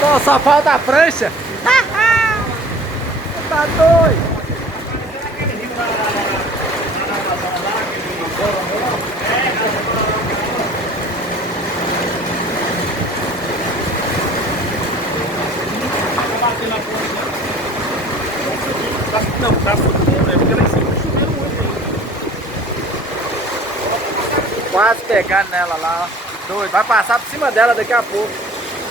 Nossa, só falta a prancha. Tá doido. Não, tá subindo, é porque lá em cima tá chovendo muito. Quase pegando nela lá, ó. Doido. Vai passar por cima dela daqui a pouco.